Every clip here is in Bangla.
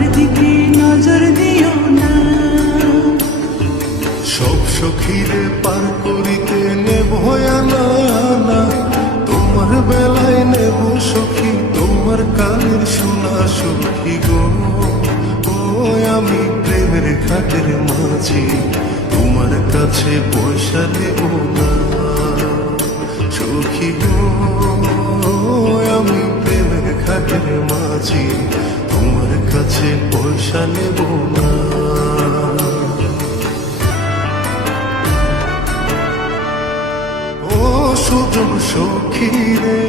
আমার দিকে নজর দিও না। সব সখীরে পার করিতে নেব আনা আনা, তোমার বেলায় নেব সখী তোমার কানের সোনা সখী গো। ও আমি প্রেমের ঘাটের মাঝি, তোমার কাছে পয়সা নেব না সখী গো। আমি প্রেমের ঘাটের মাঝি, তোমার কাছে পয়সা নেব না। সুজন সখী রে,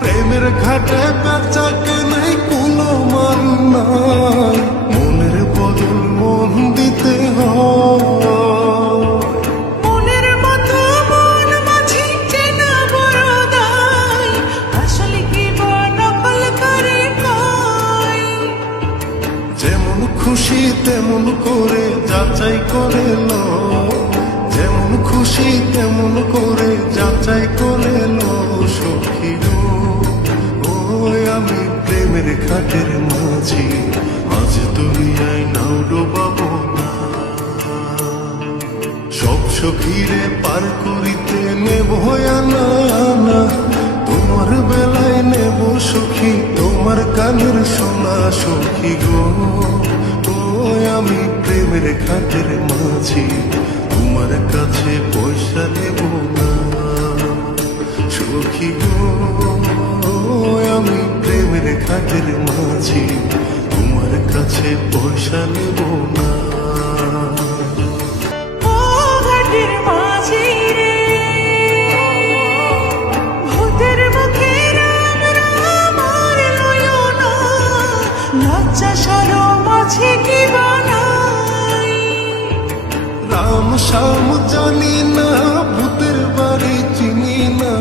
প্রেমের ঘাটে বেচাকে নাই কোনো মান নাই, মনের বদল মন দিতে হয়। মনের মতো মন মাঝি চেনা বড় দায়, আসলে কি নকল করে কয়। যেমন খুশি তেমন করে যাচাই করে লো, যেমন খুশি তেমন করে যাচাই করে লো সখী গো। ওই আমি প্রেমের ঘাটের মাঝি, আজ দুনিয়ায় নাও ডোবাবো না। সব সখীরে পার করিতে নেব আনা আনা, তোমার বেলায় নেব সখী তোমার কানের সোনা সখী গো। ওই আমি প্রেমের ঘাটের মাঝি, তোমার কাছে পয়সা নেব না সখী গো। আমি প্রেমের ঘাটের মাঝি, তোমার কাছে পয়সা নেব না। ও ঘাটের মাঝি রে, ভূতের মুখে রাম রাম আর লইও না, লজ্জা শরম আছে কি বানাই। রাম শাম জানি না, ভূতের বাড়ি চিনি না,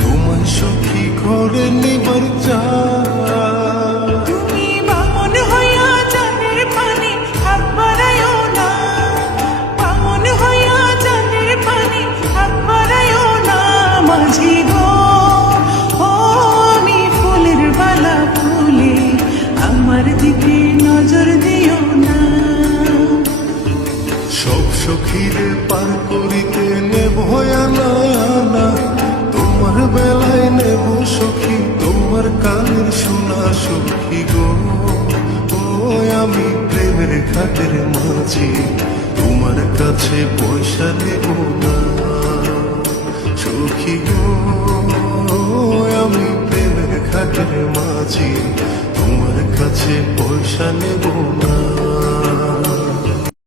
তোমায় সখী ঘরে নিবার চাই। তুমি বামন হইয়া জানের পানি হাত বাড়াইও না, বামন হইয়া জানের পানি হাত বাড়াইও না। মাঝি গো, ও আমি ফুলের বালা ফুলে, আমার দিকে নজর দিও না। সব সখীরে পার করিতে নেব আনা আনা, তোমার বেলায় নেব সখী তোমার কানের সোনা সখী গো। ওই আমি প্রেমের ঘাটের মাঝি, তোমার কাছে পয়সা নেব না সখী গো। আমি প্রেমের ঘাটের মাঝি, তোমার কাছে পয়সা নেব না।